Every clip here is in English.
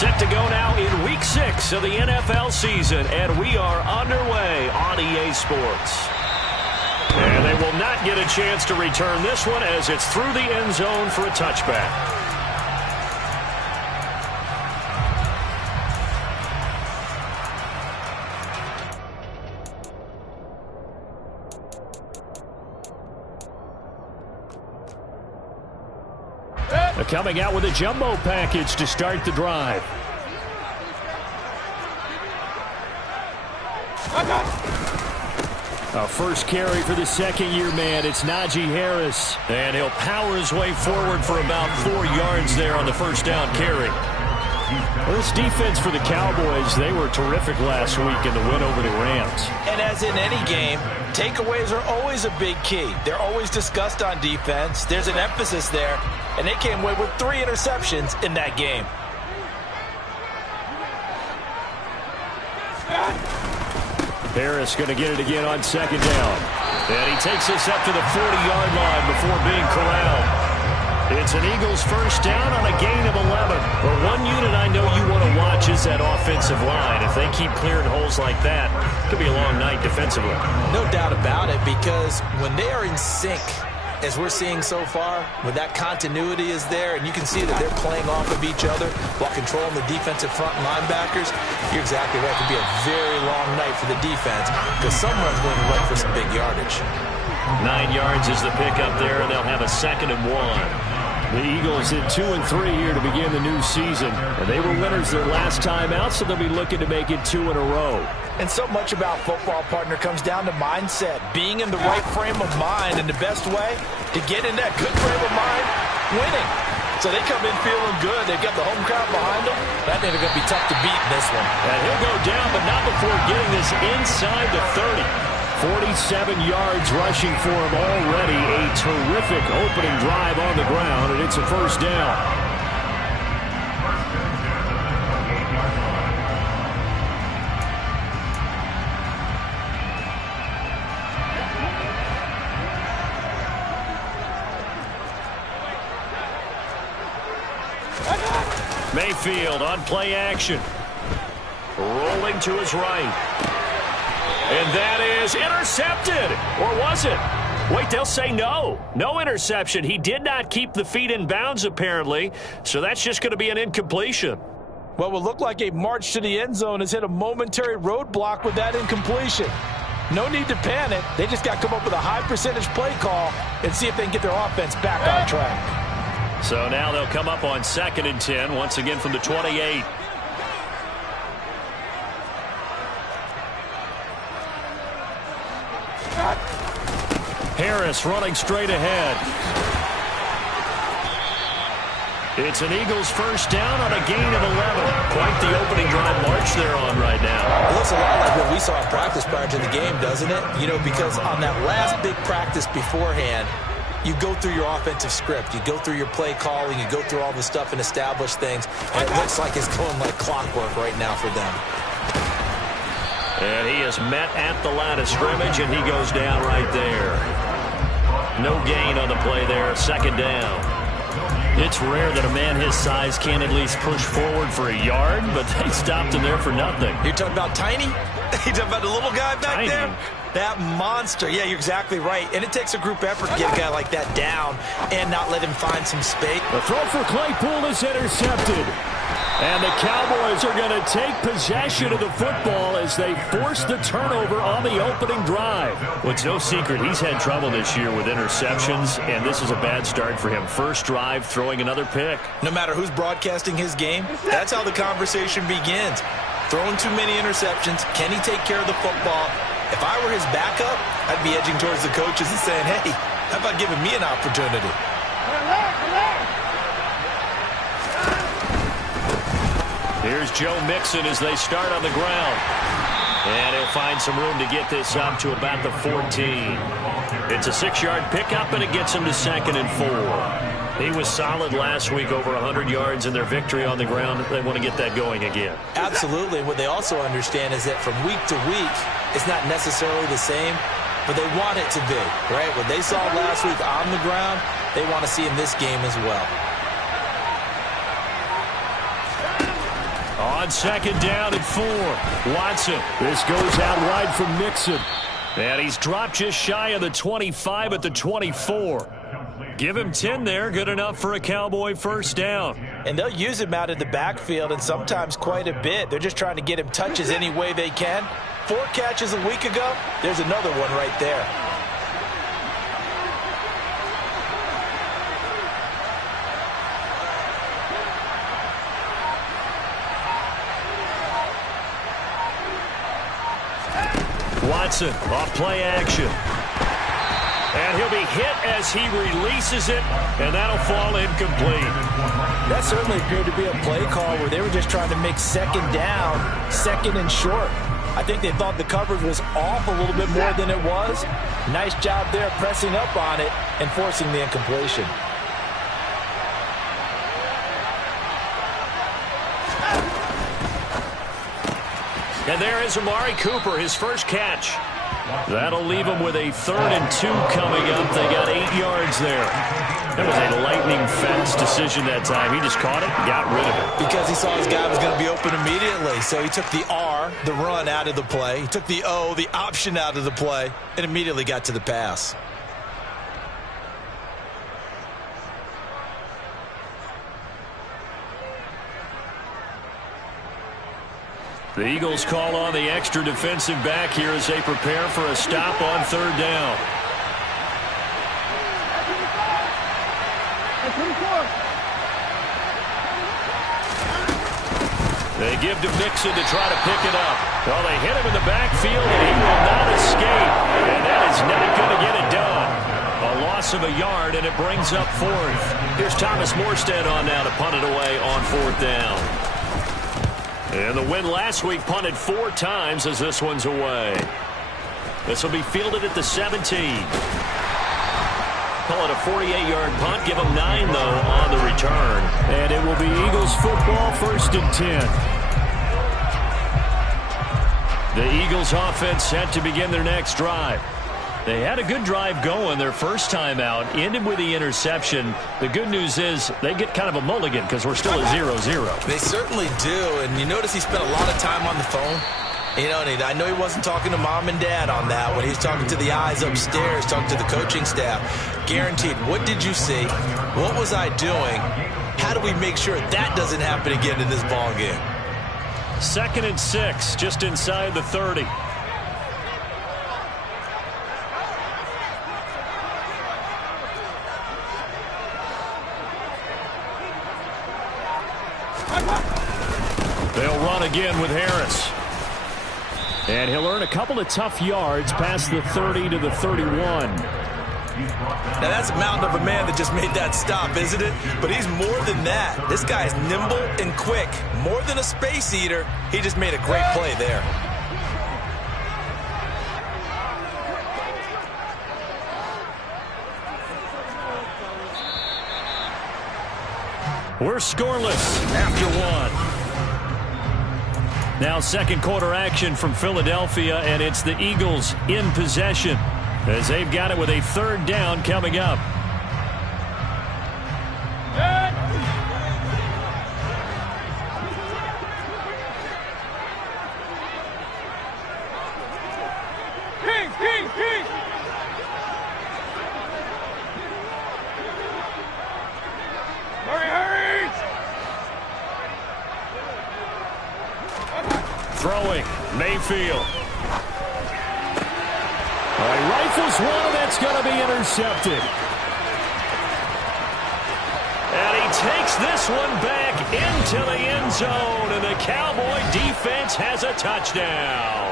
Set to go now in Week 6 of the NFL season, and we are underway on EA Sports. And they will not get a chance to return this one as it's through the end zone for a touchback. Coming out with a jumbo package to start the drive. A first carry for the second-year man. It's Najee Harris. And he'll power his way forward for about 4 yards there on the first down carry. Well, this defense for the Cowboys, they were terrific last week in the win over the Rams. And as in any game, takeaways are always a big key. They're always discussed on defense. There's an emphasis there. And they came away with 3 interceptions in that game. Harris going to get it again on second down. And he takes us up to the 40-yard line before being corralled. It's an Eagles first down on a gain of 11. But one unit I know you want to watch is that offensive line. If they keep clearing holes like that, it could be a long night defensively. No doubt about it, because when they are in sync, as we're seeing so far, when that continuity is there, and you can see that they're playing off of each other while controlling the defensive front linebackers, you're exactly right. It could be a very long night for the defense because someone's going to run for some big yardage. 9 yards is the pickup there, and they'll have a 2nd and 1. The Eagles in 2 and 3 here to begin the new season. And they were winners their last time out, so they'll be looking to make it 2 in a row. And so much about football, partner, comes down to mindset. Being in the right frame of mind, and the best way to get in that good frame of mind, winning. So they come in feeling good. They've got the home crowd behind them. That they're going to be tough to beat in this one. And he'll go down, but not before getting this inside the 30. 47 yards rushing for him already. A terrific opening drive on the ground, and it's a first down. Mayfield on play action. Rolling to his right. And that is intercepted. Or was it? Wait, they'll say no. No interception. He did not keep the feet in bounds, apparently. So that's just going to be an incompletion. Well, it will look like a march to the end zone has hit a momentary roadblock with that incompletion. No need to panic. They just got to come up with a high percentage play call and see if they can get their offense back on track. So now they'll come up on 2nd and 10, once again from the 28. Harris running straight ahead. It's an Eagles first down on a gain of 11. Quite the opening drive march they're on right now. It looks a lot like what we saw in practice prior to the game, doesn't it? You know, because on that last big practice beforehand, you go through your offensive script. You go through your play calling. You go through all the stuff and establish things. And it looks like it's going like clockwork right now for them. And he is met at the line of scrimmage, and he goes down right there. No gain on the play there. 2nd down. It's rare that a man his size can't at least push forward for a yard, but they stopped him there for nothing. You're talking about Tiny? You're talking about the little guy back there? That monster. Yeah, you're exactly right. And it takes a group effort to get a guy like that down and not let him find some space. The throw for Claypool is intercepted. And the Cowboys are going to take possession of the football as they force the turnover on the opening drive. Well, it's no secret he's had trouble this year with interceptions, and this is a bad start for him. First drive, throwing another pick. No matter who's broadcasting his game, that's how the conversation begins. Throwing too many interceptions. Can he take care of the football? If I were his backup, I'd be edging towards the coaches and saying, hey, how about giving me an opportunity? Here's Joe Mixon as they start on the ground. And he'll find some room to get this up to about the 14. It's a 6-yard pickup, and it gets him to 2nd and 4. He was solid last week, over 100 yards in their victory on the ground. They want to get that going again. Absolutely. What they also understand is that from week to week, it's not necessarily the same, but they want it to be, right? What they saw last week on the ground, they want to see in this game as well. On second down and 4. Watson. This goes out wide from Mixon. And he's dropped just shy of the 25 at the 24. Give him 10 there. Good enough for a Cowboy first down. And they'll use him out of the backfield and sometimes quite a bit. They're just trying to get him touches any way they can. 4 catches a week ago. There's another one right there. Watson off play action. And he'll be hit as he releases it, and that'll fall incomplete. That certainly appeared to be a play call where they were just trying to make second down, second and short. I think they thought the coverage was off a little bit more than it was. Nice job there pressing up on it and forcing the incompletion. And there is Amari Cooper, his first catch. That'll leave him with a 3rd and 2 coming up. They got 8 yards there. That was a lightning fast decision that time. He just caught it and got rid of it. Because he saw his guy was going to be open immediately. So he took the R, the run, out of the play. He took the O, the option, out of the play, and immediately got to the pass. The Eagles call on the extra defensive back here as they prepare for a stop on 3rd down. They give to Mixon to try to pick it up. Well, they hit him in the backfield, and he will not escape. And that is not going to get it done. A loss of a yard, and it brings up 4th. Here's Thomas Morstead on now to punt it away on 4th down. And the win last week punted 4 times as this one's away. This will be fielded at the 17. Call it a 48-yard punt. Give them 9, though, on the return. And it will be Eagles football, 1st and 10. The Eagles offense set to begin their next drive. They had a good drive going their first time out, ended with the interception. The good news is they get kind of a mulligan because we're still at 0-0. They certainly do, and you notice he spent a lot of time on the phone. You know, I know he wasn't talking to mom and dad on that when he was talking to the eyes upstairs, talking to the coaching staff. Guaranteed, what did you see? What was I doing? How do we make sure that doesn't happen again in this ball game? 2nd and 6, just inside the 30. They'll run again with Harris. And he'll earn a couple of tough yards past the 30 to the 31. Now, that's a mountain of a man that just made that stop, isn't it? But he's more than that. This guy is nimble and quick. More than a space eater, he just made a great play there. We're scoreless after 1. Now 2nd quarter action from Philadelphia, and it's the Eagles in possession as they've got it with a 3rd down coming up. Throwing, Mayfield. He rifles one, that's going to be intercepted. And he takes this one back into the end zone, and the Cowboy defense has a touchdown.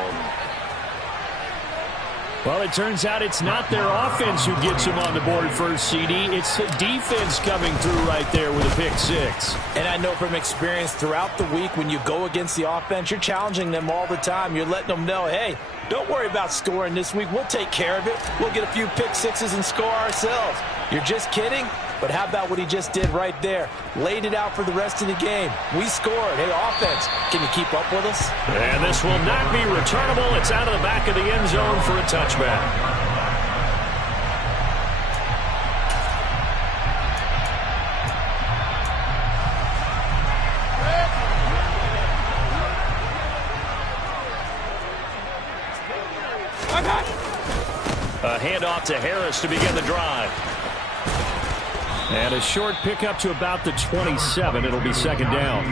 Well, it turns out it's not their offense who gets him on the board first, CD. It's the defense coming through right there with a pick 6. And I know from experience throughout the week when you go against the offense, you're challenging them all the time. You're letting them know, hey, don't worry about scoring this week. We'll take care of it. We'll get a few pick 6s and score ourselves. You're just kidding? But how about what he just did right there? Laid it out for the rest of the game. We scored. Hey, offense, can you keep up with us? And this will not be returnable. It's out of the back of the end zone for a touchback. A handoff to Harris to begin the drive. And a short pickup to about the 27. It'll be second down.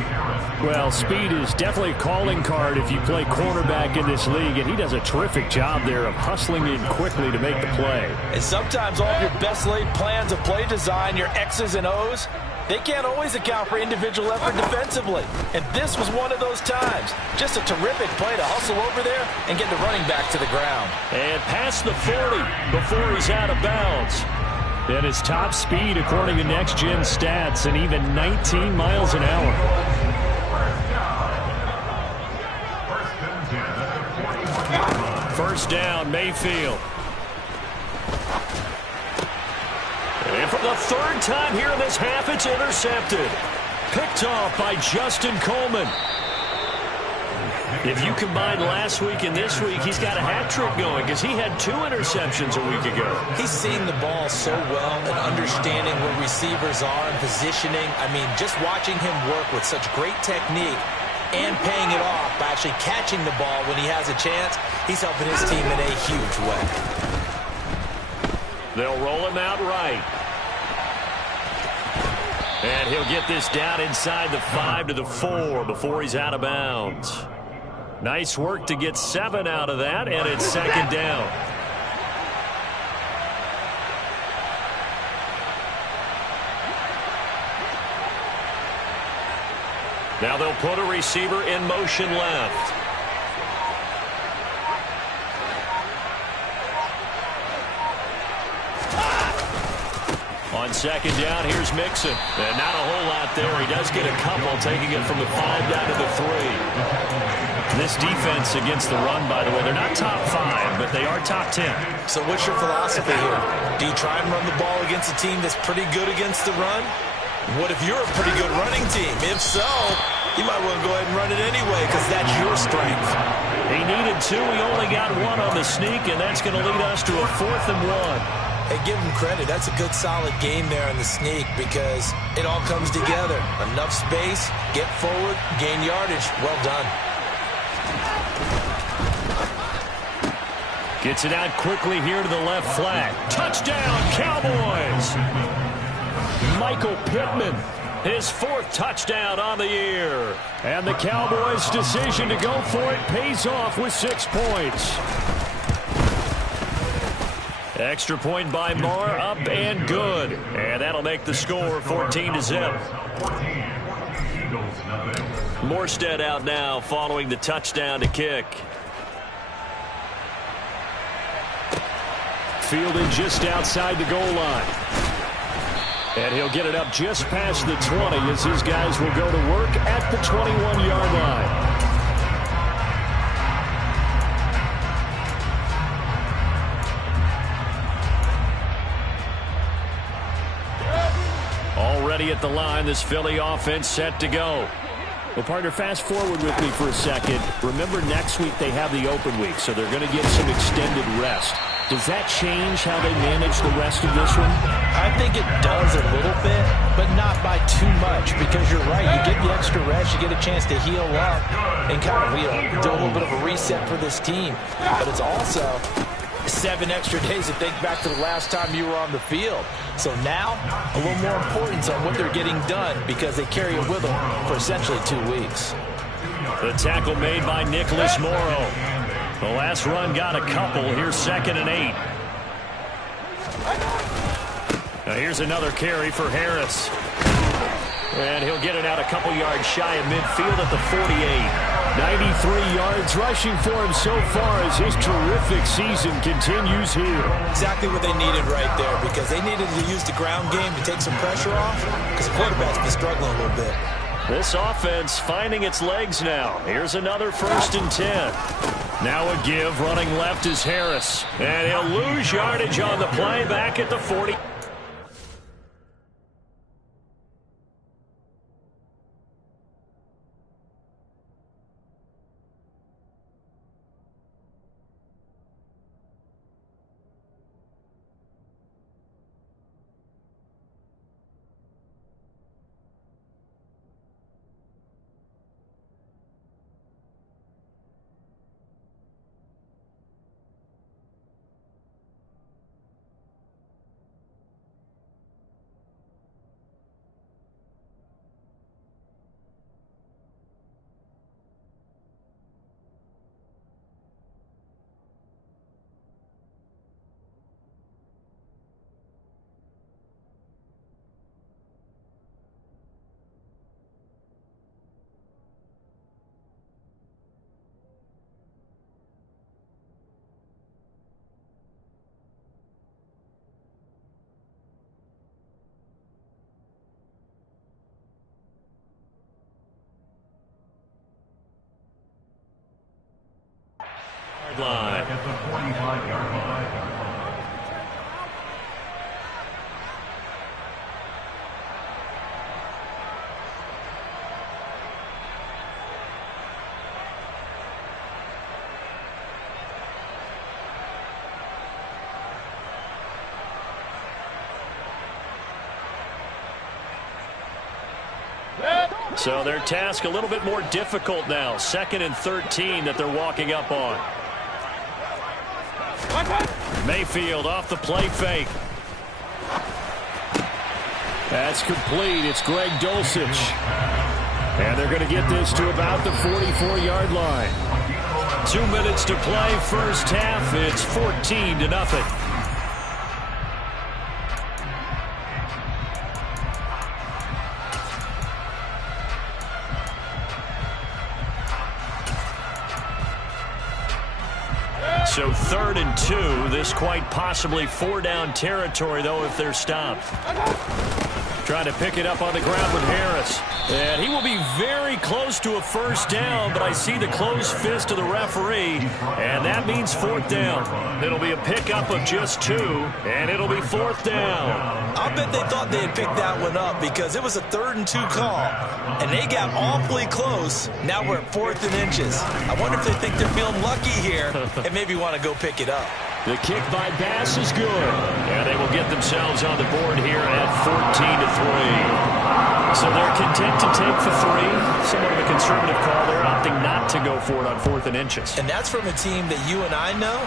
Well, speed is definitely a calling card if you play cornerback in this league, and he does a terrific job there of hustling in quickly to make the play. And sometimes all of your best laid plans of play design, your X's and O's, they can't always account for individual effort defensively. And this was one of those times. Just a terrific play to hustle over there and get the running back to the ground. And past the 40 before he's out of bounds. And his top speed, according to Next Gen Stats, and even 19 miles an hour. First down, Mayfield. And for the third time here in this half, it's intercepted. Picked off by Justin Coleman. If you combine last week and this week, he's got a hat trick going because he had 2 interceptions a week ago. He's seeing the ball so well and understanding where receivers are and positioning. I mean, just watching him work with such great technique and paying it off by actually catching the ball when he has a chance, he's helping his team in a huge way. They'll roll him out right. And he'll get this down inside the 5 to the 4 before he's out of bounds. Nice work to get 7 out of that, and it's second down. Now they'll put a receiver in motion left. On second down, here's Mixon. And not a whole lot there. He does get a couple, taking it from the 5 down to the 3. This defense against the run, by the way, they're not top 5, but they are top 10. So what's your philosophy here? Do you try and run the ball against a team that's pretty good against the run? What if you're a pretty good running team? If so, you might want to go ahead and run it anyway because that's your strength. He needed 2. He only got 1 on the sneak, and that's going to lead us to a 4th and 1. Hey, give him credit. That's a good, solid game there in the sneak because it all comes together. Enough space, get forward, gain yardage. Well done. Gets it out quickly here to the left flat. Touchdown, Cowboys! Michael Pittman, his 4th touchdown on the year. And the Cowboys' decision to go for it pays off with 6 points. Extra point by Marr, up and good. And that'll make the score 14-0. Morstead out now following the touchdown to kick. Fielded just outside the goal line. And he'll get it up just past the 20 as his guys will go to work at the 21-yard line. Already at the line, this Philly offense set to go. Well, partner, fast forward with me for a second. Remember, next week they have the open week, so they're going to get some extended rest. Does that change how they manage the rest of this one? I think it does a little bit, but not by too much because you're right. You get the extra rest. You get a chance to heal up and kind of do a little bit of a reset for this team. But it's also 7 extra days to think back to the last time you were on the field. So now, a little more importance on what they're getting done because they carry it with them for essentially 2 weeks. The tackle made by Nicholas Morrow. The last run got a couple. Here's 2nd and 8. Now here's another carry for Harris. And he'll get it out a couple yards shy of midfield at the 48. 93 yards rushing for him so far as his terrific season continues here. Exactly what they needed right there because they needed to use the ground game to take some pressure off because the quarterback's been struggling a little bit. This offense finding its legs now. Here's another 1st and 10. Now a give, running left is Harris. And he'll lose yardage on the play back at the 40. line. So their task a little bit more difficult now. 2nd and 13 that they're walking up on. Mayfield off the play fake. That's complete. It's Greg Dulcich. And they're going to get this to about the 44-yard line. 2 minutes to play first half. It's 14-0. So 3rd and 2. This quite possibly 4-down territory, though, if they're stopped. Trying to pick it up on the ground with Harris. And he will be very close to a first down, but I see the closed fist of the referee, and that means 4th down. It'll be a pickup of just 2, and it'll be 4th down. I'll bet they thought they had picked that one up because it was a 3rd and 2 call, and they got awfully close. Now we're at 4th and inches. I wonder if they think they're feeling lucky here and maybe want to go pick it up. The kick by Bass is good. And they will get themselves on the board here at 14-3. So they're content to take the 3. Somewhat of a conservative call. They're opting not to go for it on 4th and inches. And that's from a team that you and I know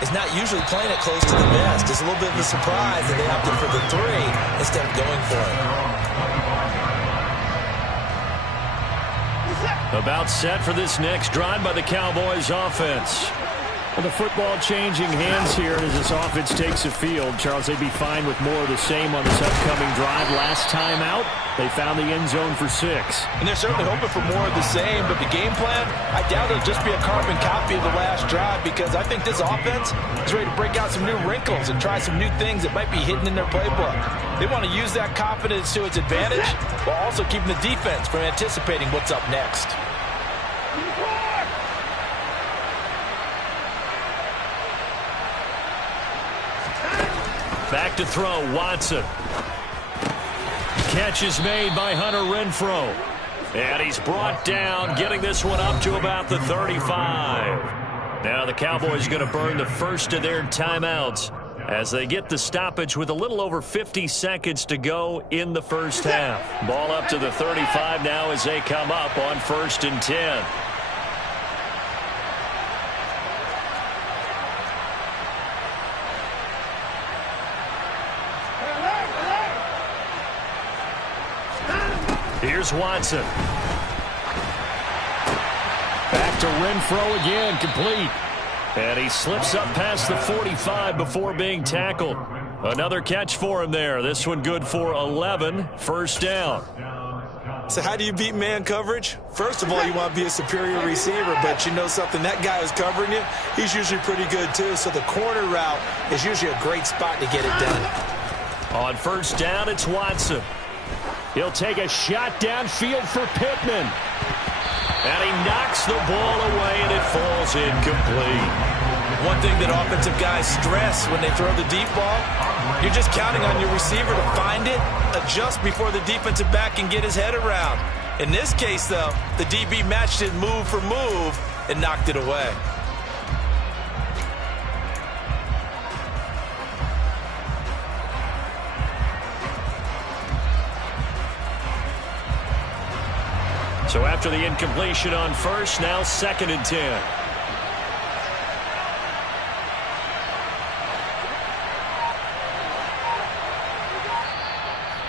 is not usually playing it close to the vest. It's a little bit of a surprise that they opted for the 3 instead of going for it. About set for this next drive by the Cowboys offense. Well, the football changing hands here as this offense takes the field. Charles, they'd be fine with more of the same on this upcoming drive. Last time out, they found the end zone for 6. And they're certainly hoping for more of the same, but the game plan, I doubt it'll just be a carbon copy of the last drive because I think this offense is ready to break out some new wrinkles and try some new things that might be hidden in their playbook. They want to use that confidence to its advantage while also keeping the defense from anticipating what's up next. Back to throw, Watson. Catch is made by Hunter Renfrow. And he's brought down, getting this one up to about the 35. Now the Cowboys going to burn the first of their timeouts as they get the stoppage with a little over 50 seconds to go in the first half. Ball up to the 35 now as they come up on 1st and 10. Here's Watson. Back to Renfrow again, complete. And he slips up past the 45 before being tackled. Another catch for him there. This one good for 11, 1st down. So how do you beat man coverage? First of all, you want to be a superior receiver, but you know something, that guy who's covering you, he's usually pretty good too. So the corner route is usually a great spot to get it done. On 1st down, it's Watson. He'll take a shot downfield for Pittman. And he knocks the ball away, and it falls incomplete. One thing that offensive guys stress when they throw the deep ball, you're just counting on your receiver to find it, adjust before the defensive back can get his head around. In this case, though, the DB matched it move for move and knocked it away. So after the incompletion on 1st, now 2nd and 10.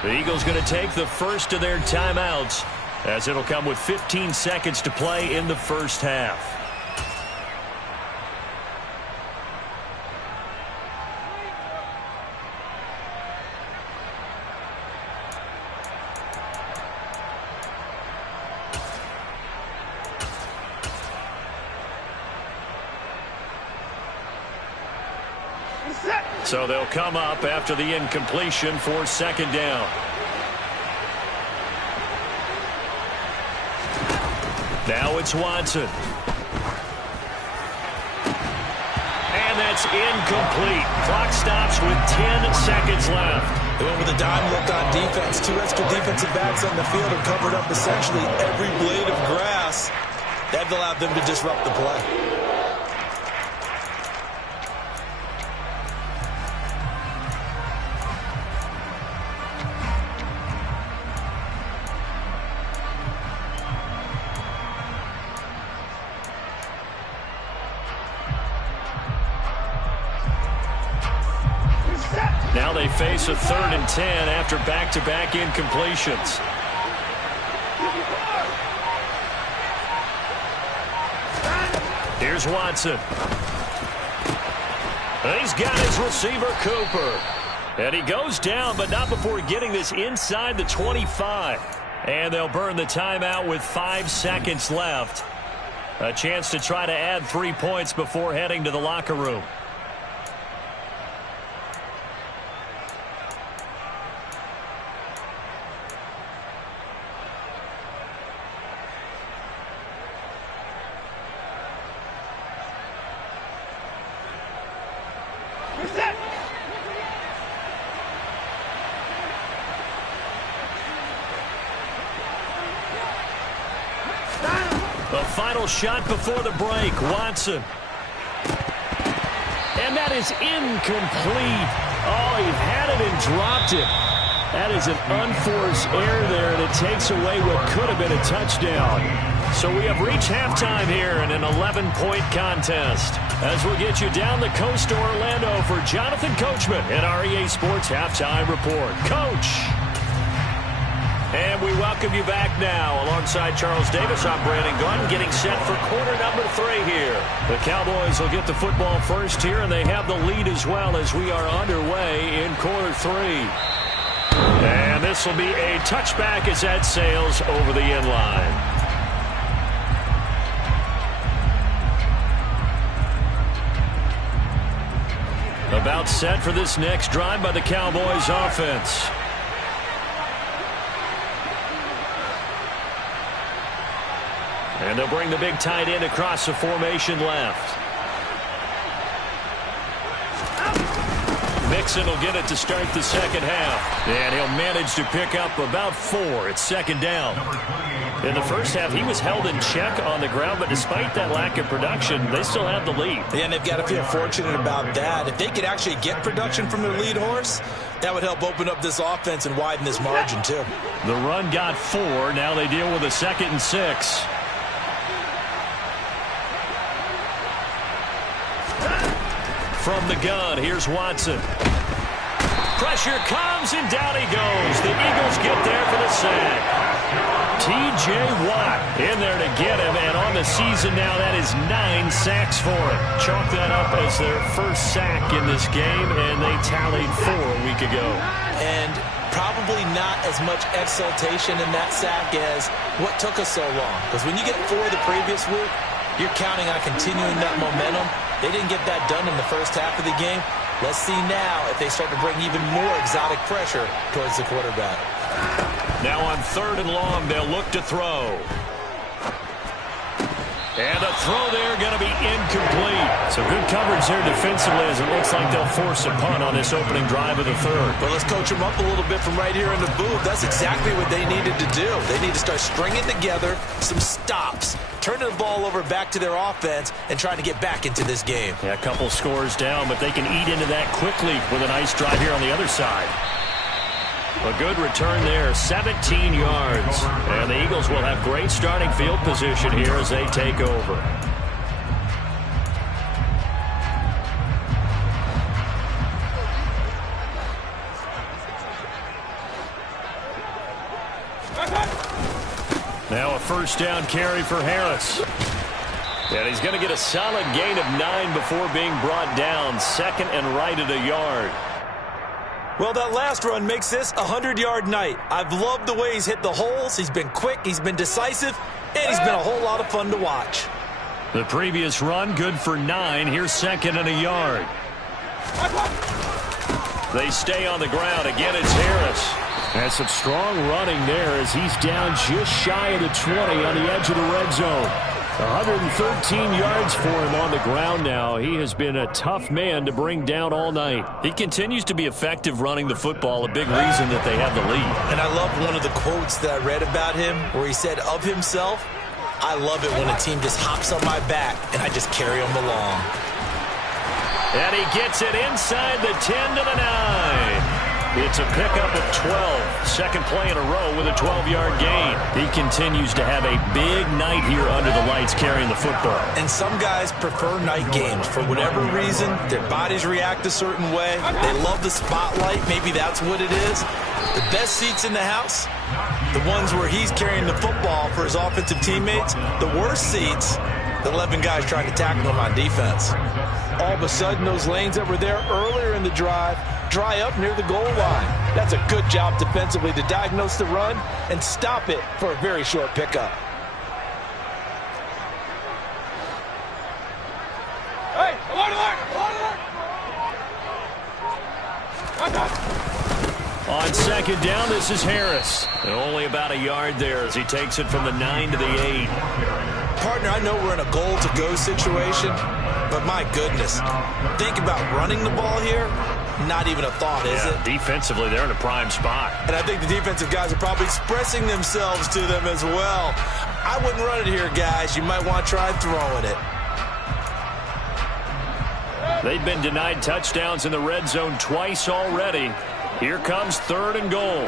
The Eagles going to take the first of their timeouts as it'll come with 15 seconds to play in the first half. So they'll come up after the incompletion for 2nd down. Now it's Watson. It's incomplete. Clock stops with 10 seconds left. They went with a dime look on defense. 2 extra defensive backs on the field and covered up essentially every blade of grass. That allowed them to disrupt the play. Now they face a 3rd and 10 after back-to-back incompletions. Here's Watson. He's got his receiver, Cooper. And he goes down, but not before getting this inside the 25. And they'll burn the timeout with 5 seconds left. A chance to try to add 3 points before heading to the locker room. The final shot before the break, Watson. And that is incomplete. Oh, he had it and dropped it. That is an unforced error there, and it takes away what could have been a touchdown. So we have reached halftime here in an 11-point contest. As we'll get you down the coast to Orlando for Jonathan Coachman in our EA Sports Halftime Report. Coach! And we welcome you back now. Alongside Charles Davis, I'm Brandon Gunn, getting set for quarter number 3 here. The Cowboys will get the football first here, and they have the lead as well as we are underway in quarter 3. And this will be a touchback as that sails over the end line. About set for this next drive by the Cowboys offense. And they'll bring the big tight end across the formation left. Mixon will get it to start the second half. And he'll manage to pick up about 4. It's second down. In the first half, he was held in check on the ground, but despite that lack of production, they still have the lead. Yeah, and they've got to feel fortunate about that. If they could actually get production from their lead horse, that would help open up this offense and widen this margin, too. The run got 4. Now they deal with a 2nd and 6. From the gun, here's Watson. Pressure comes, and down he goes. The Eagles get there for the sack. T.J. Watt in there to get him, and on the season now, that is 9 sacks for him. Chalk that up as their first sack in this game, and they tallied 4 a week ago. And probably not as much exultation in that sack as what took us so long. Because when you get 4 the previous week, you're counting on continuing that momentum. They didn't get that done in the first half of the game. Let's see now if they start to bring even more exotic pressure towards the quarterback. Now on 3rd and long, they'll look to throw. And a throw there going to be incomplete. So good coverage there defensively as it looks like they'll force a punt on this opening drive of the 3rd. Well, let's coach them up a little bit from right here in the booth. That's exactly what they needed to do. They need to start stringing together some stops, turning the ball over back to their offense, and trying to get back into this game. Yeah, a couple scores down, but they can eat into that quickly with a nice drive here on the other side. A good return there, 17 yards. And the Eagles will have great starting field position here as they take over. Now a first down carry for Harris. And he's going to get a solid gain of 9 before being brought down. 2nd and right at a yard. Well, that last run makes this a 100-yard night. I've loved the way he's hit the holes. He's been quick, he's been decisive, and he's been a whole lot of fun to watch. The previous run, good for 9. Here's 2nd and a yard. They stay on the ground. Again, it's Harris. And some strong running there as he's down just shy of the 20 on the edge of the red zone. 113 yards for him on the ground now. He has been a tough man to bring down all night. He continues to be effective running the football, a big reason that they have the lead. And I love one of the quotes that I read about him where he said of himself, "I love it when a team just hops on my back and I just carry them along." And he gets it inside the 10 to the 9. It's a pickup of 12. Second play in a row with a 12-yard gain. He continues to have a big night here under the lights carrying the football. And some guys prefer night games. For whatever reason, their bodies react a certain way. They love the spotlight. Maybe that's what it is. The best seats in the house, the ones where he's carrying the football for his offensive teammates. The worst seats, the 11 guys trying to tackle him on defense. All of a sudden, those lanes that were there earlier in the drive dry up near the goal line. That's a good job defensively to diagnose the run and stop it for a very short pickup. Hey, on second down, this is Harris. And only about a yard there as he takes it from the 9 to the 8. Partner, I know we're in a goal-to-go situation, but my goodness, think about running the ball here. Not even a thought, is it? Defensively, they're in a prime spot. And I think the defensive guys are probably expressing themselves to them as well. I wouldn't run it here, guys. You might want to try throwing it. They've been denied touchdowns in the red zone twice already. Here comes 3rd and goal.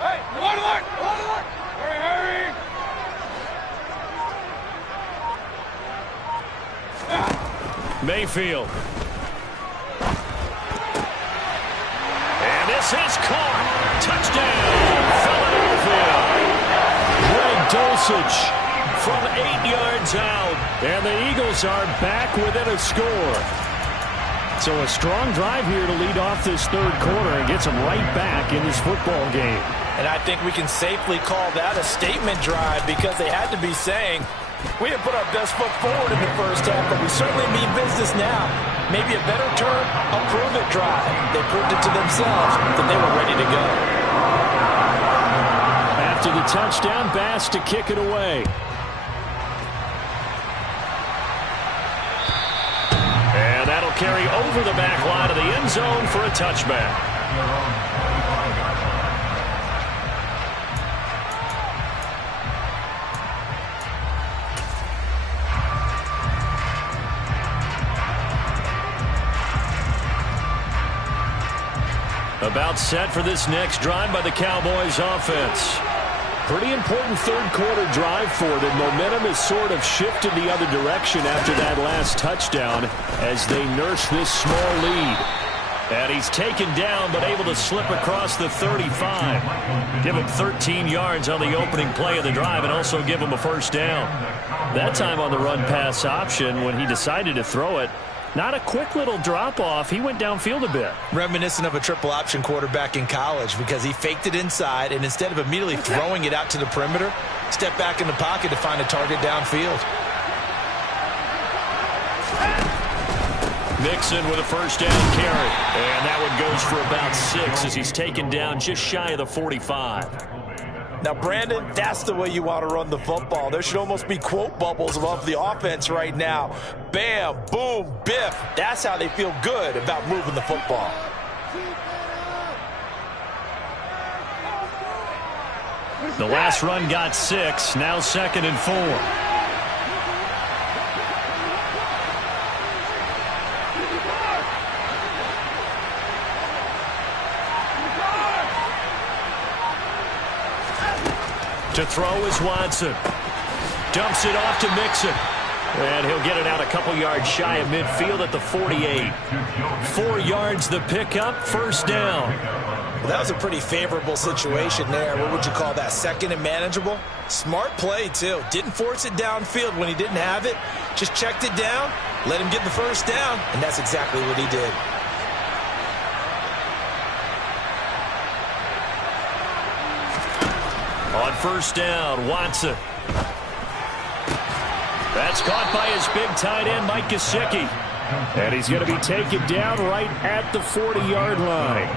Hey, hurry! Mayfield. And this is caught. Touchdown, Philadelphia. Greg Dulcich from 8 yards out. And the Eagles are back within a score. So a strong drive here to lead off this 3rd quarter and gets them right back in this football game. And I think we can safely call that a statement drive because they had to be saying, we didn't put our best foot forward in the first half, but we certainly mean business now. Maybe a better term, a prove-it drive. They proved it to themselves that they were ready to go. After the touchdown, Bass to kick it away. And that'll carry over the back line of the end zone for a touchback. About set for this next drive by the Cowboys offense. Pretty important 3rd quarter drive for them. Momentum has sort of shifted the other direction after that last touchdown as they nurse this small lead. And he's taken down but able to slip across the 35. Give him 13 yards on the opening play of the drive and also give him a first down. That time on the run-pass option when he decided to throw it. Not a quick little drop-off. He went downfield a bit. Reminiscent of a triple option quarterback in college because he faked it inside, and instead of immediately throwing it out to the perimeter, stepped back in the pocket to find a target downfield. Mixon with a first down carry. And that one goes for about 6 as he's taken down just shy of the 45. Now, Brandon, that's the way you want to run the football. There should almost be quote bubbles above the offense right now. Bam, boom, biff. That's how they feel good about moving the football. The last run got 6, now 2nd and 4. To throw is Watson. Dumps it off to Mixon. And he'll get it out a couple yards shy of midfield at the 48. 4 yards the pickup, first down. Well, that was a pretty favorable situation there. What would you call that? 2nd and manageable? Smart play, too. Didn't force it downfield when he didn't have it. Just checked it down, let him get the first down, and that's exactly what he did. On first down, Watson. That's caught by his big tight end, Mike Gesicki. And he's going to be taken down right at the 40-yard line.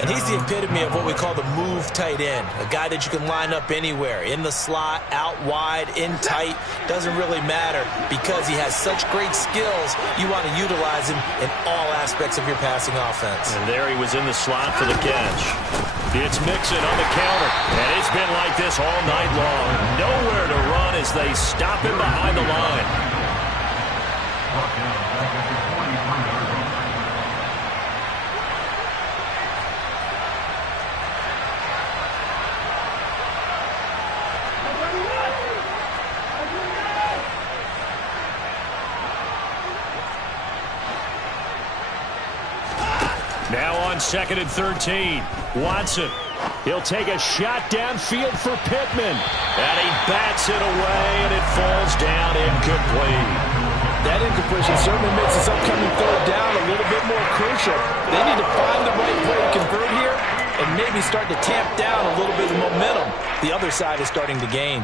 And he's the epitome of what we call the move tight end, a guy that you can line up anywhere, in the slot, out wide, in tight, doesn't really matter because he has such great skills. You want to utilize him in all aspects of your passing offense. And there he was in the slot for the catch. It's Mixon on the counter, and it's been like this all night long. Nowhere to run as they stop him behind the line. Now on 2nd and 13, Watson. He'll take a shot downfield for Pittman. And he bats it away, and it falls down incomplete. That incompletion certainly makes this upcoming 3rd down a little bit more crucial. They need to find the right play to convert here and maybe start to tamp down a little bit of momentum. The other side is starting to gain.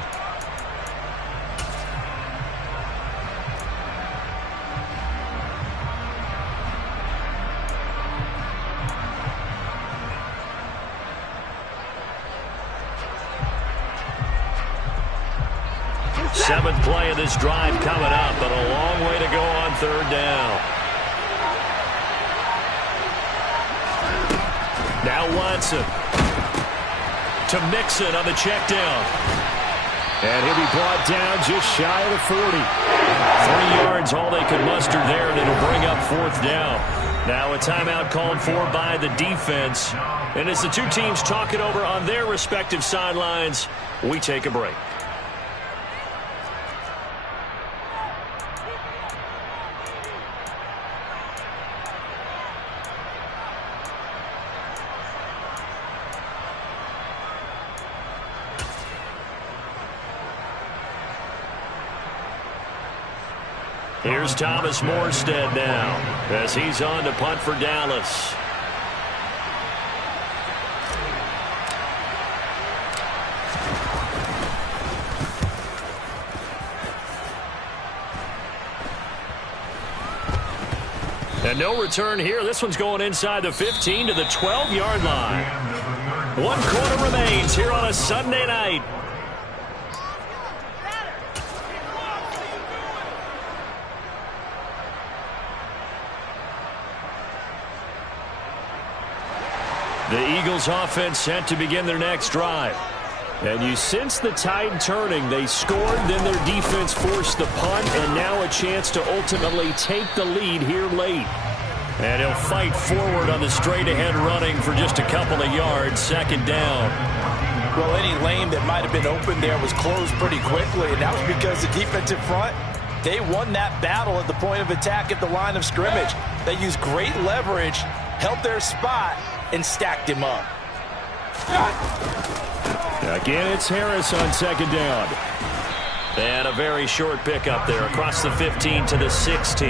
Seventh play of this drive coming up, but a long way to go on 3rd down. Now Watson to Mixon on the check down. And he'll be brought down just shy of the 40. 3 yards, all they could muster there, and it'll bring up 4th down. Now a timeout called for by the defense. And as the two teams talk it over on their respective sidelines, we take a break. Here's Thomas Morstead now as he's on to punt for Dallas. And no return here. This one's going inside the 15 to the 12-yard line. 1 quarter remains here on a Sunday night. The Eagles offense set to begin their next drive. And you sense the tide turning. They scored, then their defense forced the punt, and now a chance to ultimately take the lead here late. And he'll fight forward on the straight-ahead running for just a couple of yards, 2nd down. Well, any lane that might have been open there was closed pretty quickly, and that was because the defensive front, they won that battle at the point of attack at the line of scrimmage. They used great leverage, held their spot, and stacked him up. Again, it's Harris on 2nd down. They had a very short pickup there across the 15 to the 16.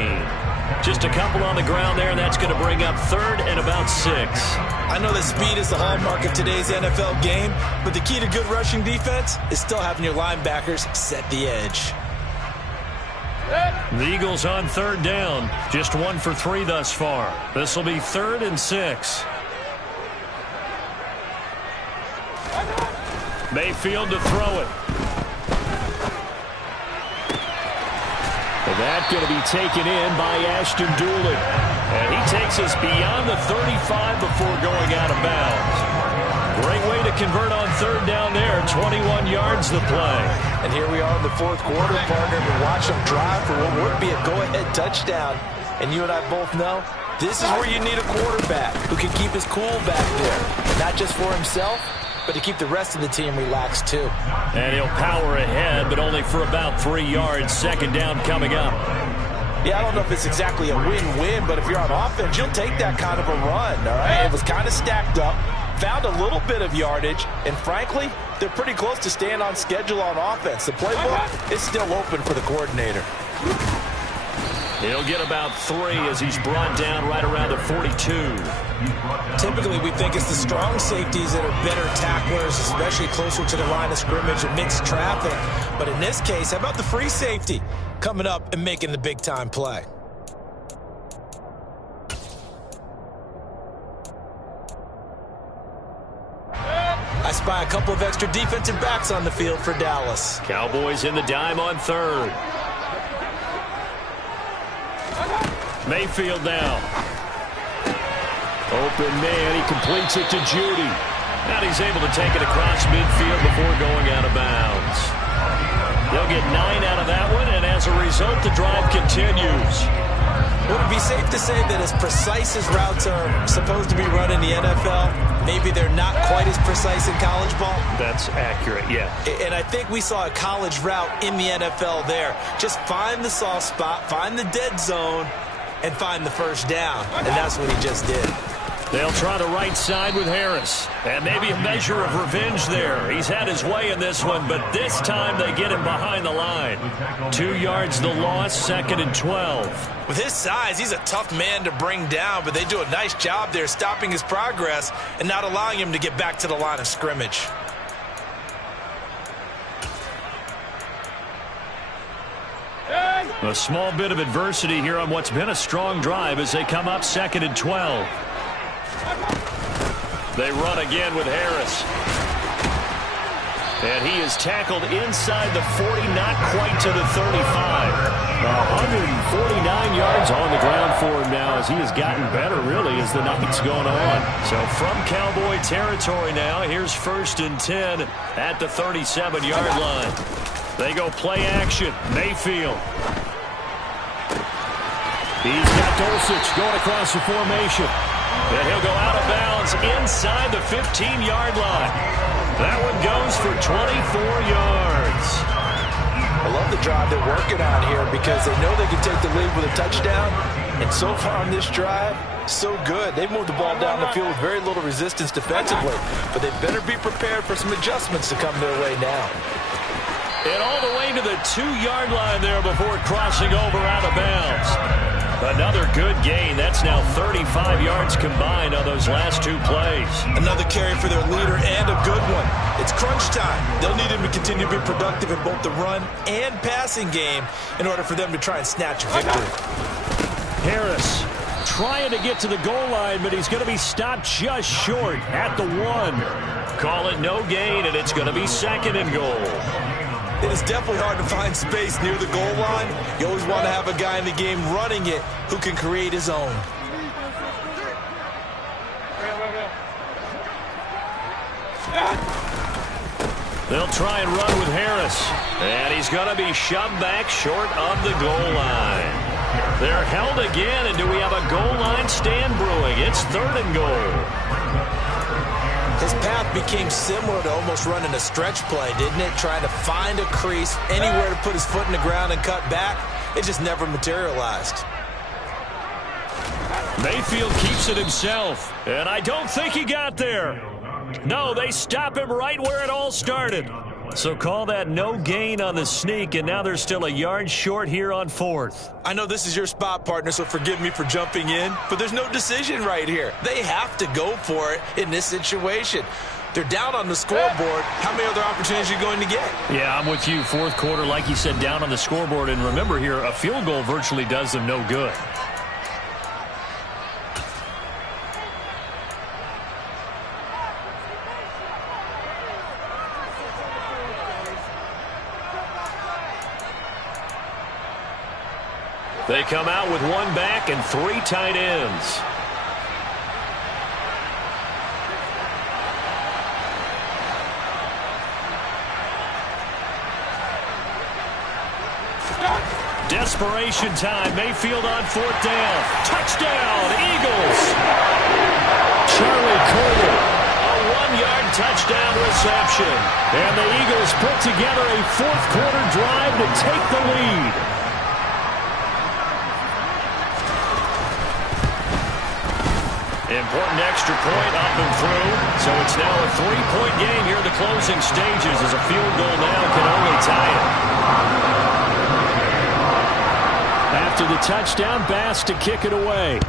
Just a couple on the ground there, and that's going to bring up 3rd and about 6. I know that speed is the hallmark of today's NFL game, but the key to good rushing defense is still having your linebackers set the edge. The Eagles on 3rd down. Just 1 for 3 thus far. This will be 3rd and 6. Mayfield to throw it. And that's going to be taken in by Ashton Doolin. And he takes us beyond the 35 before going out of bounds. Great way to convert on 3rd down there. 21 yards the play. And here we are in the 4th quarter, partner, to watch them drive for what would be a go-ahead touchdown. And you and I both know this is where you need a quarterback who can keep his cool back there. Not just for himself, but to keep the rest of the team relaxed too. And he'll power ahead, but only for about 3 yards. 2nd down coming up. Yeah, I don't know if it's exactly a win-win, but if you're on offense, you'll take that kind of a run, all right? It was kind of stacked up, found a little bit of yardage, and frankly, they're pretty close to staying on schedule on offense. The playbook is still open for the coordinator. He'll get about 3 as he's brought down right around the 42. Typically, we think it's the strong safeties that are better tacklers, especially closer to the line of scrimmage amidst traffic. But in this case, how about the free safety coming up and making the big-time play? I spy a couple of extra defensive backs on the field for Dallas. Cowboys in the dime on third. Mayfield now. Open man, he completes it to Judy. And he's able to take it across midfield before going out of bounds. They'll get 9 out of that one, and as a result, the drive continues. Would it be safe to say that as precise as routes are supposed to be run in the NFL, maybe they're not quite as precise in college ball? That's accurate, yeah. And I think we saw a college route in the NFL there. Just find the soft spot, find the dead zone, and find the first down. And that's what he just did. They'll try the right side with Harris. And maybe a measure of revenge there. He's had his way in this one, but this time they get him behind the line. 2 yards the loss, 2nd and 12. With his size, he's a tough man to bring down, but they do a nice job there stopping his progress and not allowing him to get back to the line of scrimmage. A small bit of adversity here on what's been a strong drive as they come up 2nd and 12. They run again with Harris. And he is tackled inside the 40, not quite to the 35. 149 yards on the ground for him now as he has gotten better, really, as the night's gone on. So from Cowboy territory now, here's 1st and 10 at the 37-yard line. They go play action. Mayfield. He's got Dulcich going across the formation. And he'll go out of bounds inside the 15-yard line. That one goes for 24 yards. I love the drive they're working on here because they know they can take the lead with a touchdown. And so far on this drive, so good. They've moved the ball down the field with very little resistance defensively. But they better be prepared for some adjustments to come their way now. And all the way to the 2-yard line there before crossing over out of bounds. Another good gain. That's now 35 yards combined on those last 2 plays. Another carry for their leader and a good one. It's crunch time. They'll need him to continue to be productive in both the run and passing game in order for them to try and snatch a victory. Harris trying to get to the goal line, but he's going to be stopped just short at the 1. Call it no gain, and it's going to be 2nd and goal. It is definitely hard to find space near the goal line. You always want to have a guy in the game running it who can create his own. They'll try and run with Harris. And he's going to be shoved back short of the goal line. They're held again, and do we have a goal line stand brewing? It's 3rd and goal. His path became similar to almost running a stretch play, didn't it? Trying to find a crease, anywhere to put his foot in the ground and cut back. It just never materialized. Mayfield keeps it himself, and I don't think he got there. No, they stop him right where it all started. So call that no gain on the sneak, and now they're still a yard short here on 4th. I know this is your spot, partner, so forgive me for jumping in, but there's no decision right here. They have to go for it in this situation. They're down on the scoreboard. How many other opportunities are you going to get? Yeah, I'm with you. 4th quarter, like you said, down on the scoreboard. And remember here, a field goal virtually does them no good. They come out with 1 back and 3 tight ends. Desperation time. Mayfield on 4th down. Touchdown, Eagles. Charlie Cole, a 1-yard touchdown reception. And the Eagles put together a 4th quarter drive to take the lead. Important extra point up and through. So it's now a 3-point game here in the closing stages as a field goal now can only tie it. After the touchdown, Bass to kick it away.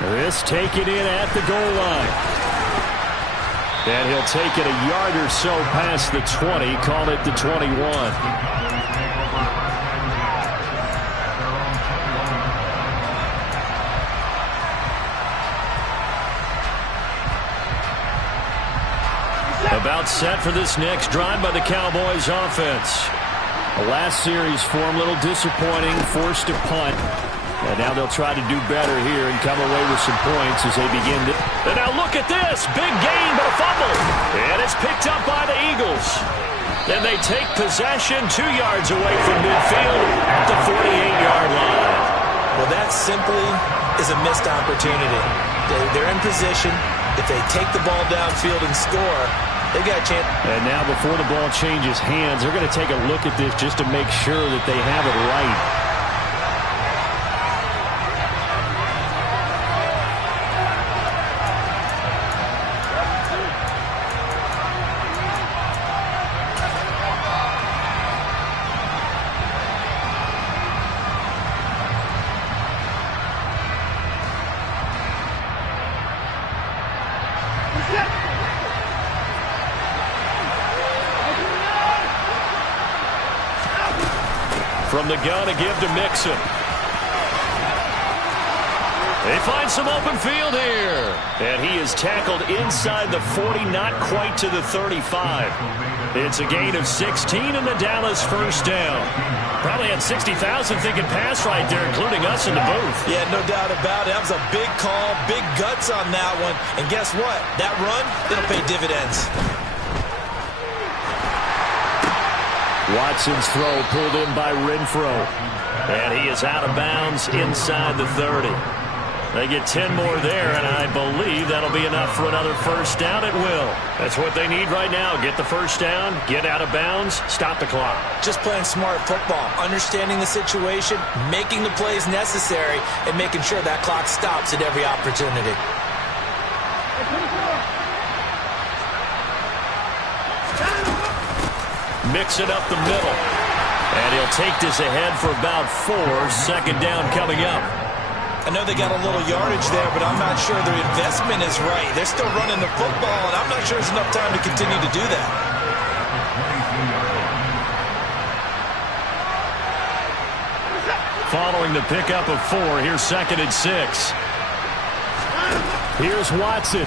This taken in at the goal line. And he'll take it a yard or so past the 20, call it the 21. About set for this next drive by the Cowboys offense. The last series form a little disappointing, forced to punt. And now they'll try to do better here and come away with some points as they begin to... And now look at this. Big gain, but a fumble. And it's picked up by the Eagles. Then they take possession 2 yards away from midfield at the 48-yard line. Well, that simply is a missed opportunity. They're in position. If they take the ball downfield and score, they got a chance. And now before the ball changes hands, they're going to take a look at this just to make sure that they have it right. From the gun, a give to Mixon. They find some open field here. And he is tackled inside the 40, not quite to the 35. It's a gain of 16 and the Dallas first down. Probably had 60,000 thinking pass right there, including us in the booth. Yeah, no doubt about it. That was a big call, big guts on that one. And guess what? That run, it'll pay dividends. Watson's throw pulled in by Renfro. And he is out of bounds inside the 30. They get 10 more there, and I believe that'll be enough for another first down. It will. That's what they need right now. Get the first down, get out of bounds, stop the clock. Just playing smart football, understanding the situation, making the plays necessary, and making sure that clock stops at every opportunity. Mix it up the middle. And he'll take this ahead for about 4. Second down coming up. I know they got a little yardage there, but I'm not sure their investment is right. They're still running the football, and I'm not sure there's enough time to continue to do that. Following the pickup of 4, here's 2nd and 6. Here's Watson.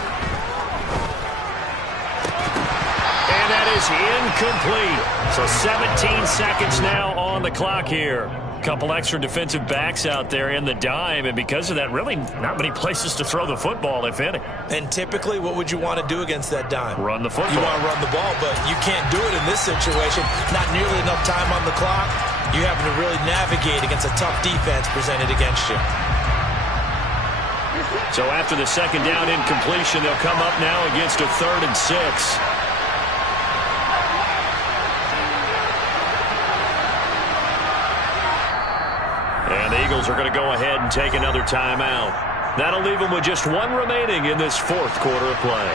Is incomplete. So 17 seconds now on the clock here. A couple extra defensive backs out there in the dime, and because of that, really not many places to throw the football, if any. And typically, what would you want to do against that dime? Run the football. You want to run the ball, but you can't do it in this situation. Not nearly enough time on the clock. You having to really navigate against a tough defense presented against you. So after the second down incompletion, they'll come up now against a 3rd and 6. And the Eagles are going to go ahead and take another timeout. That'll leave them with just 1 remaining in this 4th quarter of play.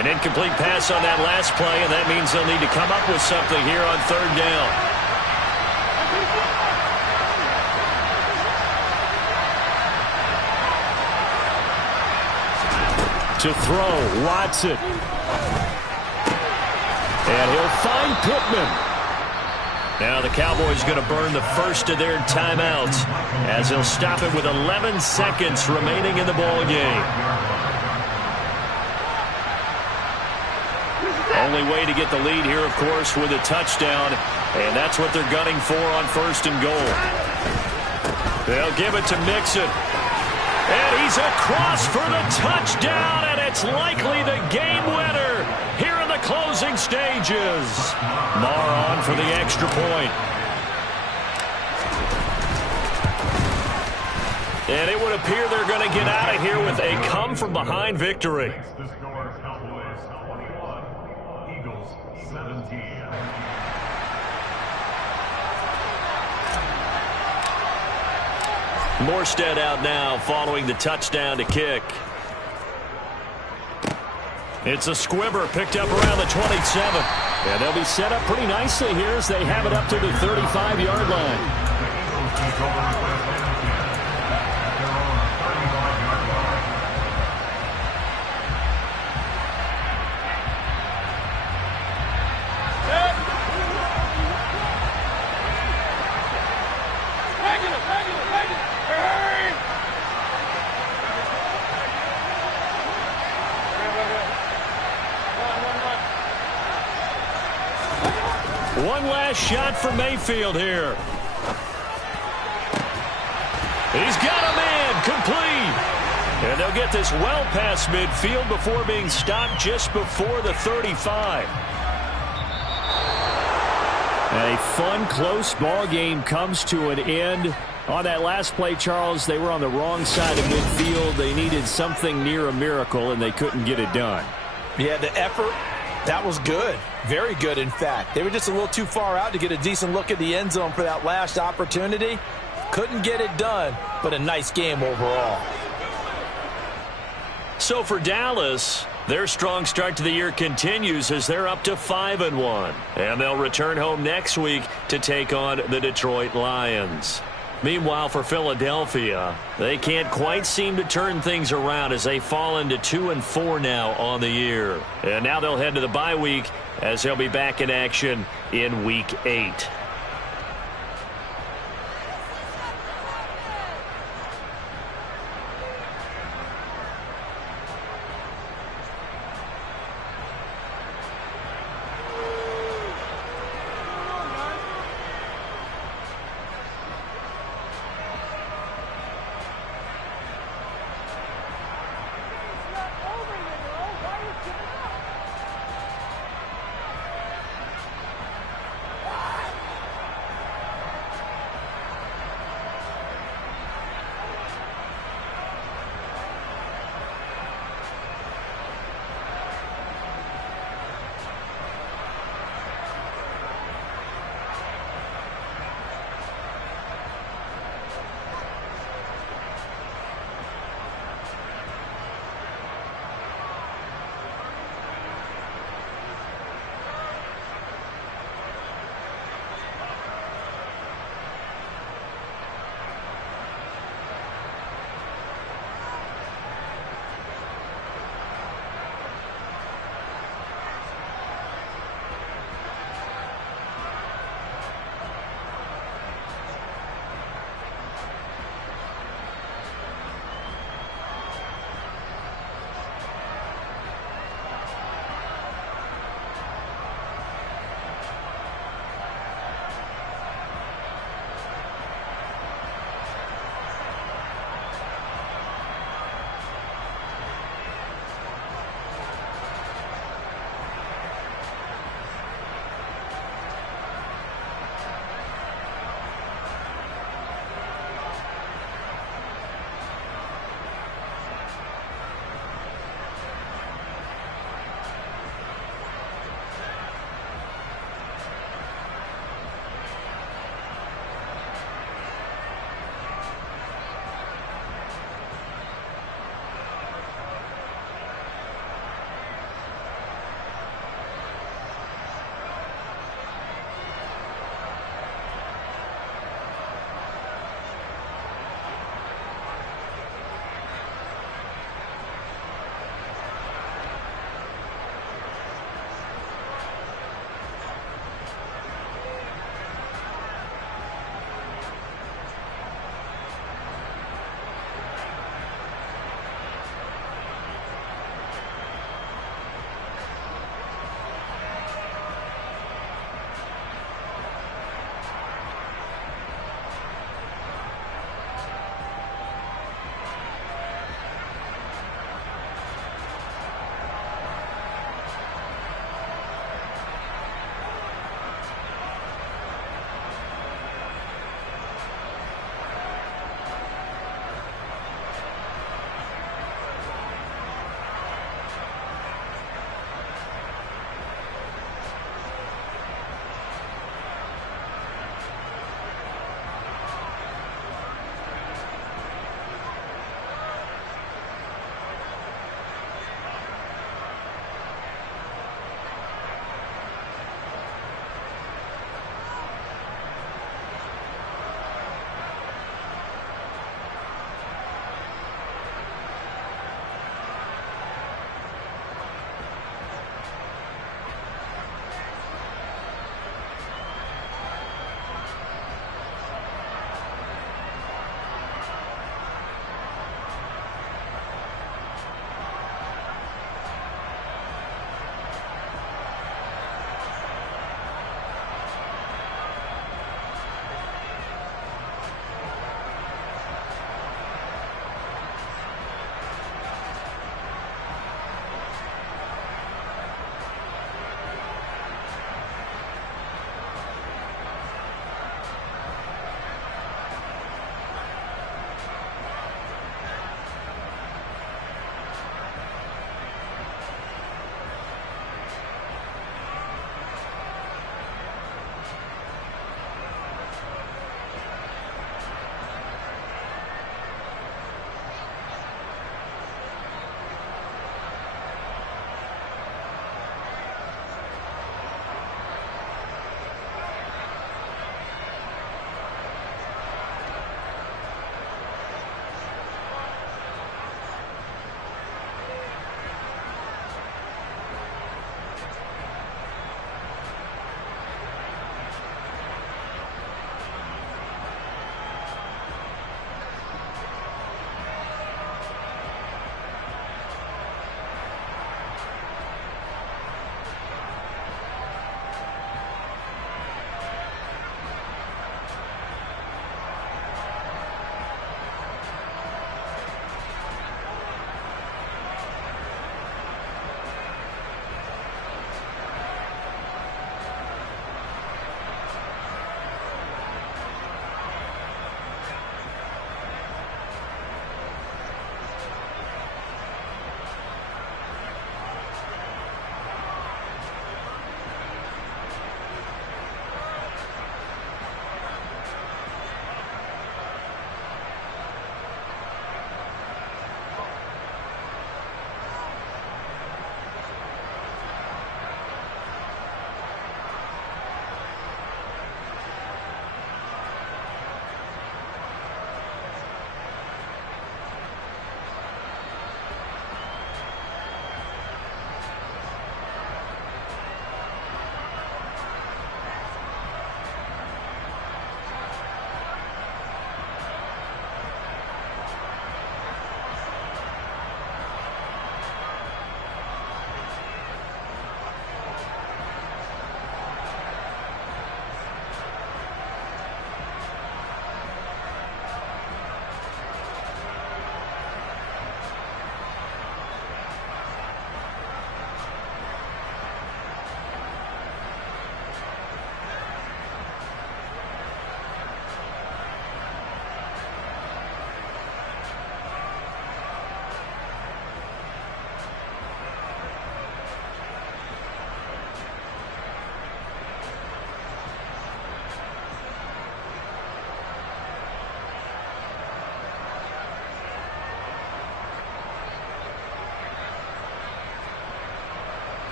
An incomplete pass on that last play, and that means they'll need to come up with something here on 3rd down. To throw, Watson. And he'll find Pittman. Now the Cowboys going to burn the first of their timeouts as they'll stop it with 11 seconds remaining in the ball game. Only way to get the lead here, of course, with a touchdown, and that's what they're gunning for on 1st and goal. They'll give it to Mixon. And he's across for the touchdown, and it's likely the game winner here in the closing stages. Marr on for the extra point. And it would appear they're going to get out of here with a come-from-behind victory. Morstead out now following the touchdown to kick. It's a squibber picked up around the 27. And they'll be set up pretty nicely here as they have it up to the 35-yard line. One last shot for Mayfield here. He's got him in, complete. And they'll get this well past midfield before being stopped just before the 35. A fun, close ball game comes to an end. On that last play, Charles, they were on the wrong side of midfield. They needed something near a miracle, and they couldn't get it done. Yeah, the effort, that was good. Very good, in fact. They were just a little too far out to get a decent look at the end zone for that last opportunity. Couldn't get it done, but a nice game overall. So for Dallas, their strong start to the year continues as they're up to 5-1. And they'll return home next week to take on the Detroit Lions. Meanwhile, for Philadelphia, they can't quite seem to turn things around as they fall into 2-4 now on the year. And now they'll head to the bye week as they'll be back in action in Week 8.